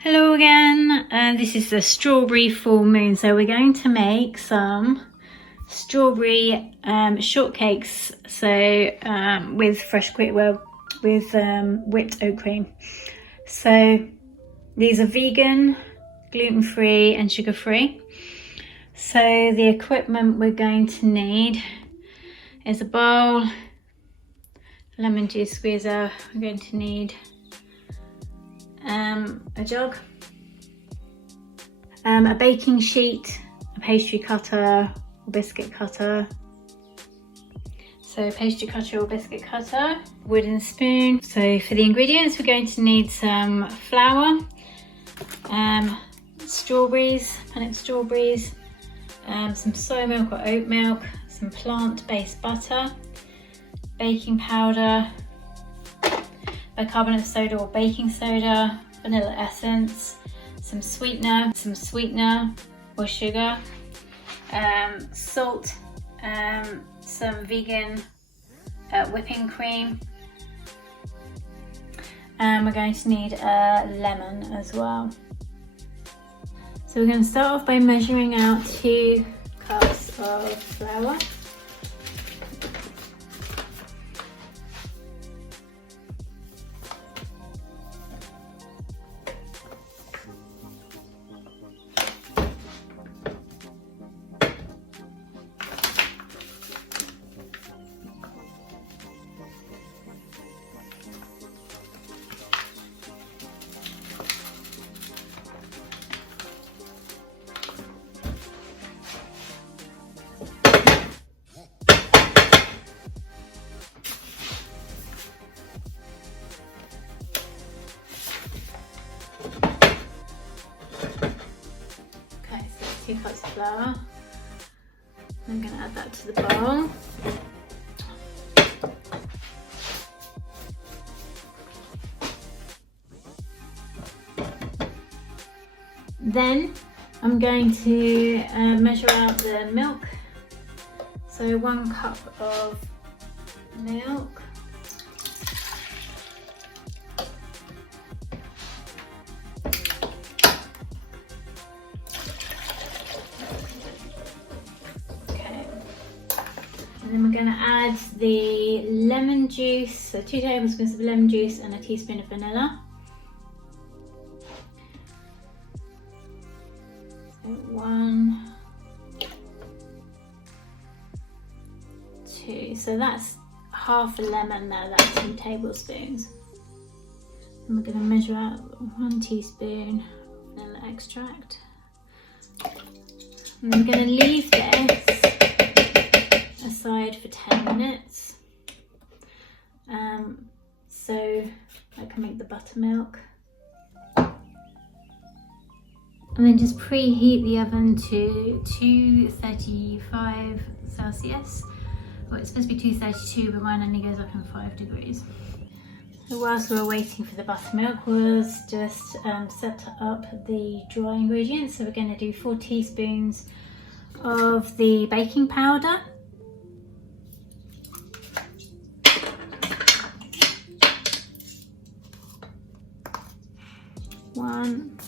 Hello again, this is the Strawberry Fullmoon. So we're going to make some strawberry shortcakes. So with whipped oat cream. So these are vegan, gluten-free and sugar-free. So the equipment we're going to need is a bowl, lemon juice squeezer. We're going to need a jug, a baking sheet, a pastry cutter or biscuit cutter. So pastry cutter or biscuit cutter, wooden spoon. So for the ingredients, we're going to need some flour, strawberries, panic strawberries, some soy milk or oat milk, some plant-based butter, baking powder, bicarbonate soda or baking soda, vanilla essence, some sweetener or sugar, salt, some vegan whipping cream, and we're going to need a lemon as well. So we're going to start off by measuring out 2 cups of flour. Okay, so 2 cups of flour. I'm going to add that to the bowl. Then I'm going to measure out the milk. So 1 cup of milk. And then we're going to add the lemon juice, so 2 tablespoons of lemon juice and a teaspoon of vanilla. So 1, 2, so that's half a lemon there, that's 2 tablespoons. And we're going to measure out 1 teaspoon vanilla extract. And I'm going to leave this aside for 10 minutes so I can make the buttermilk, and then just preheat the oven to 235 Celsius. Well, it's supposed to be 232, but mine only goes up in 5 degrees. So whilst we're waiting for the buttermilk, we'll just set up the dry ingredients. So we're going to do 4 teaspoons of the baking powder, 1,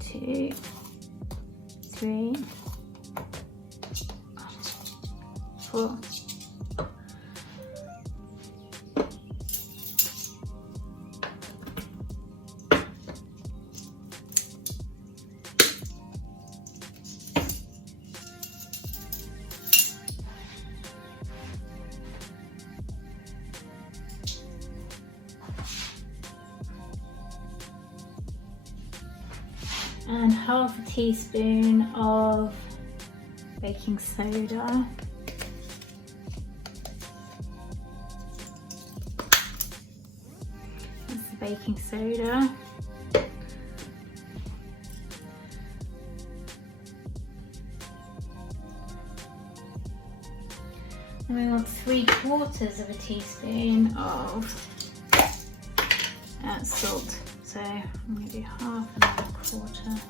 2, 3, 4. And half a teaspoon of baking soda. That's the baking soda. And we want 3/4 of a teaspoon of salt. So I'm going to do half and then 1/4.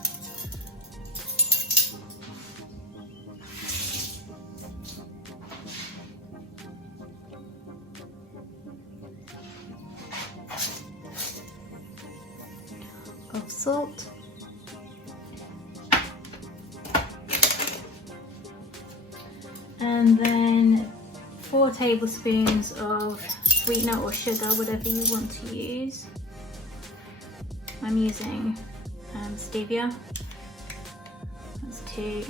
of salt. And then 4 tablespoons of sweetener or sugar, whatever you want to use. I'm using stevia. That's 2,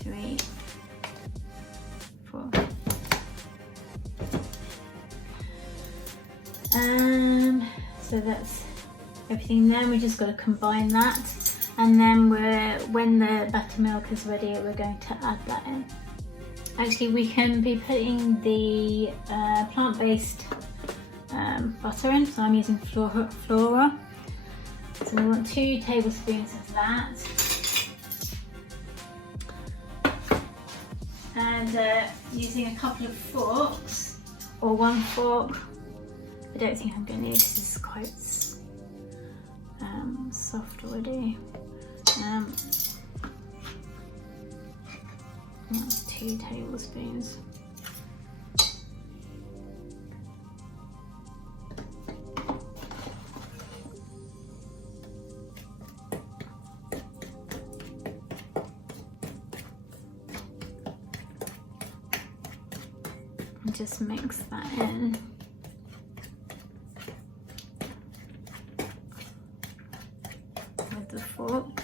3, 4. So that's everything there. We just got to combine that, and then when the buttermilk is ready, we're going to add that in. Actually, we can be putting the plant-based butter in, so I'm using Flora. So we want 2 tablespoons of that. And using a couple of forks, or 1 fork. I don't think I'm going to need, because this is quite soft already. That's 2 tablespoons. And just mix that in. With the fork.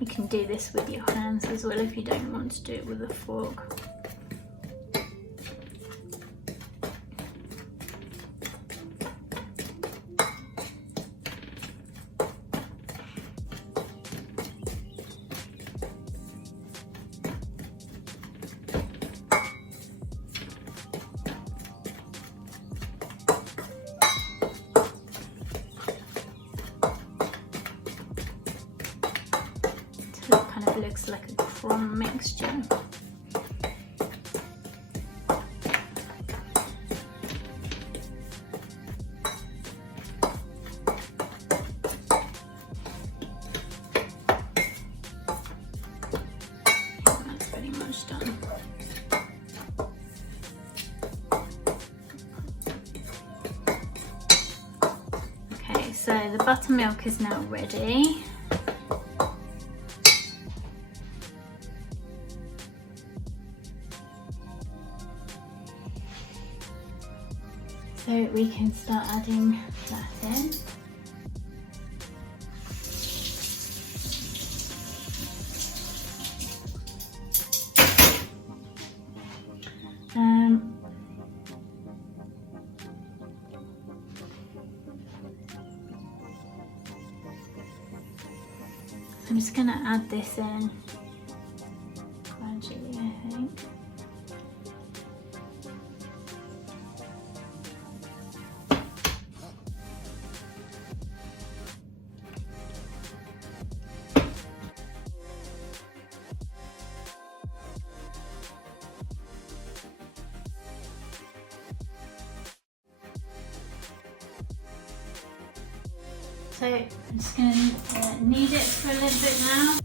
You can do this with your hands as well if you don't want to do it with a fork. Looks like a crumb mixture. That's pretty much done. Okay, so the buttermilk is now ready. So we can start adding that in. I'm just going to add this in gradually, I think. So I'm just going to knead it for a little bit now.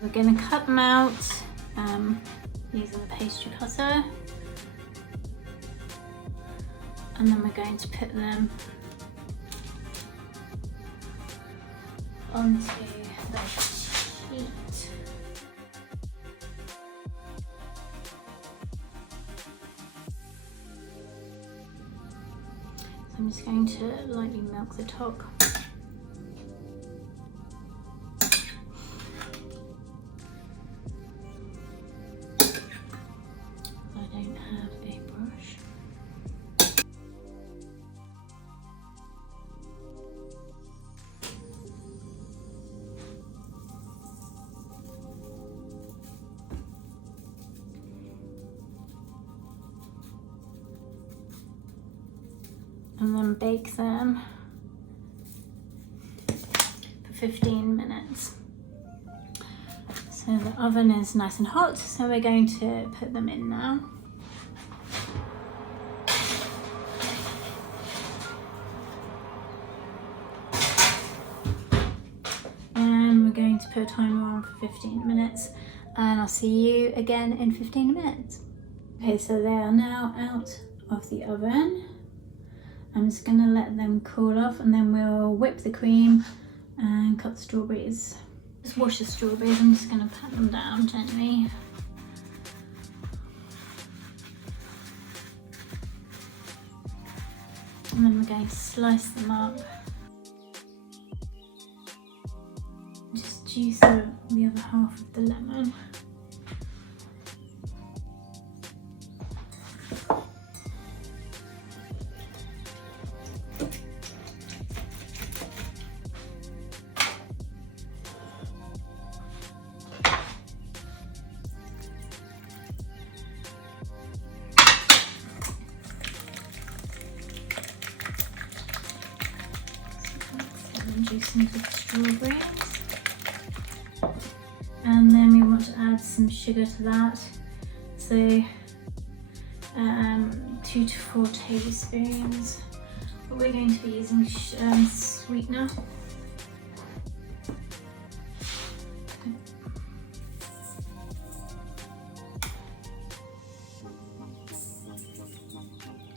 We're going to cut them out using the pastry cutter, and then we're going to put them onto the sheet. I'm just going to lightly milk the top. I don't have a brush. And then bake them for 15 minutes. So the oven is nice and hot, so we're going to put them in now. put a timer on for 15 minutes and I'll see you again in 15 minutes. Okay, so they are now out of the oven. I'm just gonna let them cool off and then we'll whip the cream and cut the strawberries. Just wash the strawberries, I'm just gonna pat them down gently. And then we're going to slice them up. Just juice the other half of the lemon. Juice into the strawberries, and then we want to add some sugar to that, so 2 to 4 tablespoons, but we're going to be using sweetener.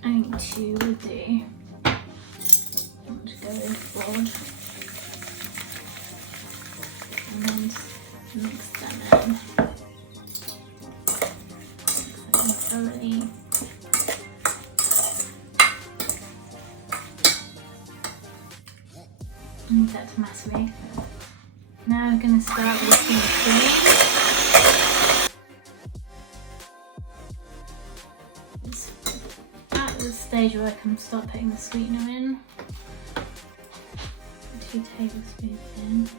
I think 2 will do. I want to go broad. And then mix them in thoroughly. Leave that to macerate. Now I'm going to start whipping the cream. It's at the stage where I can start putting the sweetener in. 2 tablespoons in.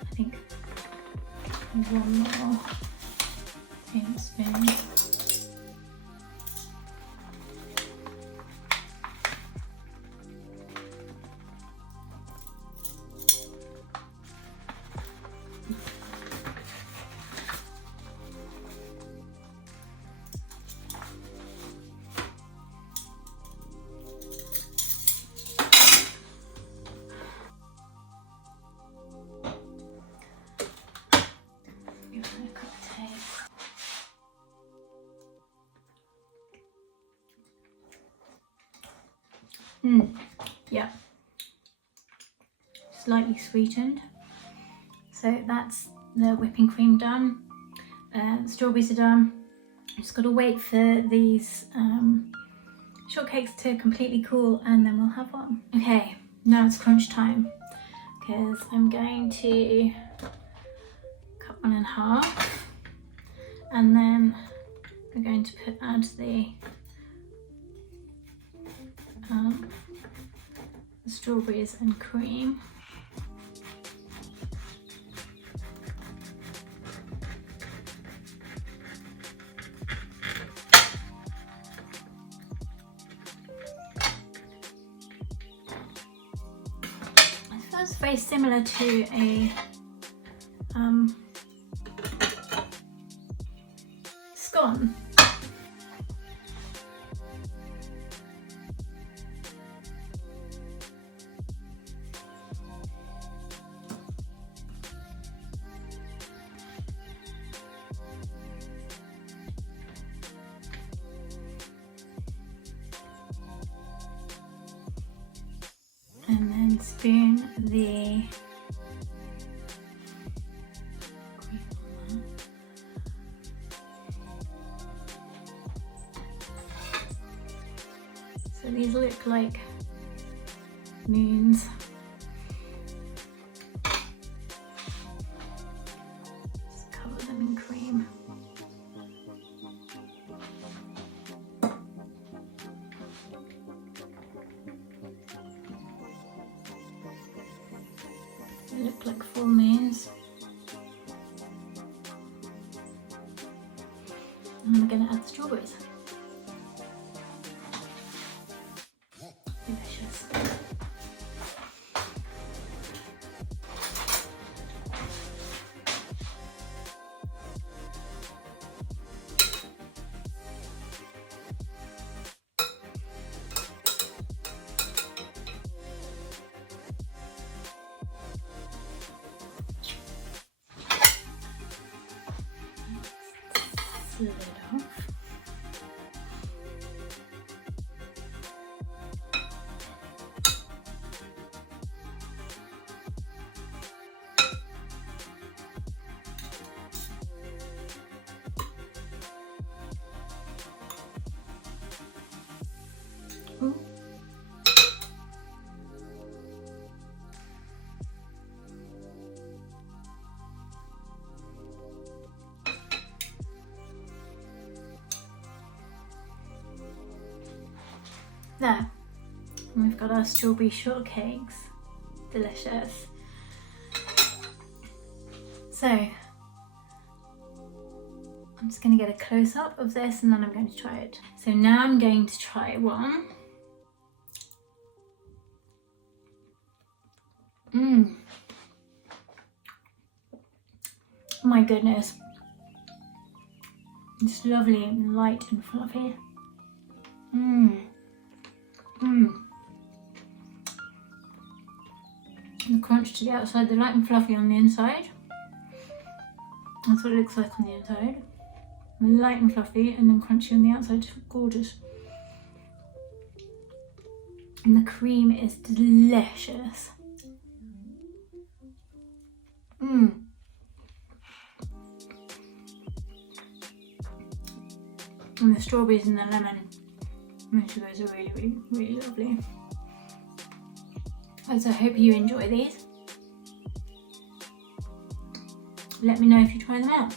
I think 1 more tablespoon. Yeah, slightly sweetened. So that's the whipping cream done. The strawberries are done. Just got to wait for these shortcakes to completely cool and then we'll have one. Okay, now it's crunch time because I'm going to cut one in half and then we're going to add the strawberries and cream. It feels very similar to a scone. And then spoon the cream on that. So these look like moons. Just cover them in cream. They look like full moons. And we're going to add the strawberries. the lid off. Ooh. There, and we've got our strawberry shortcakes. Delicious. So I'm just going to get a close-up of this and then I'm going to try it. So now I'm going to try one. My goodness, it's lovely and light and fluffy. The crunch to the outside, the light and fluffy on the inside. That's what it looks like on the inside. Light and fluffy and then crunchy on the outside. Gorgeous. And the cream is delicious. And the strawberries and the lemon and sugars are really, really lovely. So I hope you enjoy these. Let me know if you try them out.